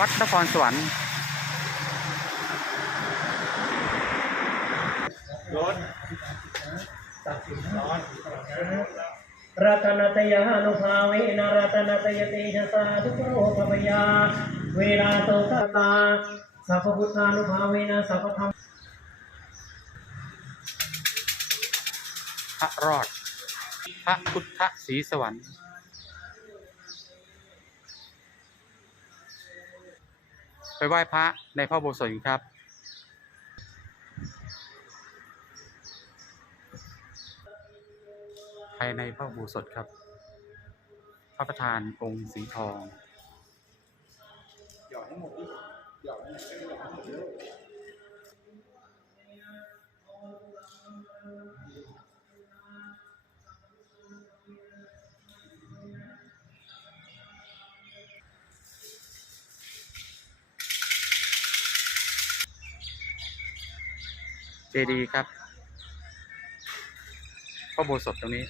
วัดนครสวรรค์รัตนตยานุภาเวนะรัตนตยเตชะสาธุโรภพยา เวลาโตกตาสัพพุทธานุภาเวนะสัพพธรรมพระรอด พระพุทธศรีสวรรค์ ไปไหว้พระในพระโบสถกันครับ ภายในพระโบสถครับ พระประธานองค์สีทอง เจดีย์ครับพระอุโบสถตรงนี้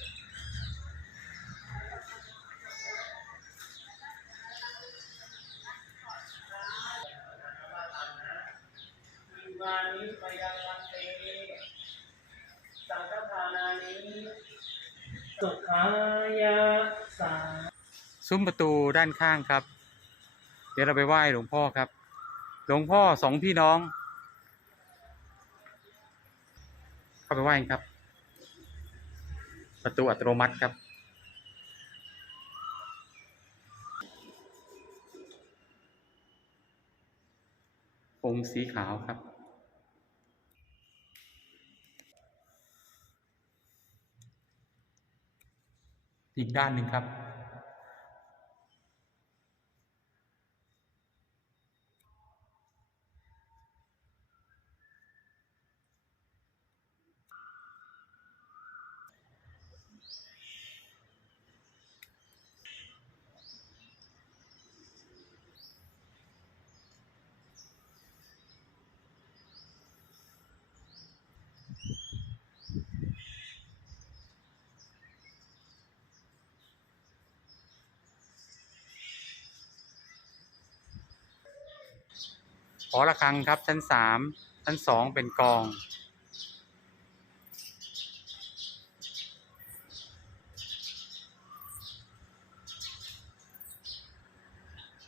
วานิปยังวันเตสังฆทานานิสุขายะสาซุ้มประตูด้านข้างครับ เดี๋ยวเราไปไหว้หลวงพ่อครับ หลวงพ่อสองพี่น้อง เข้าไปไหว้ครับ ประตูอัตโนมัติครับ องค์สีขาวครับอีกด้านหนึ่งครับ หอระฆังครับชั้นสามชั้นสองเป็นกอง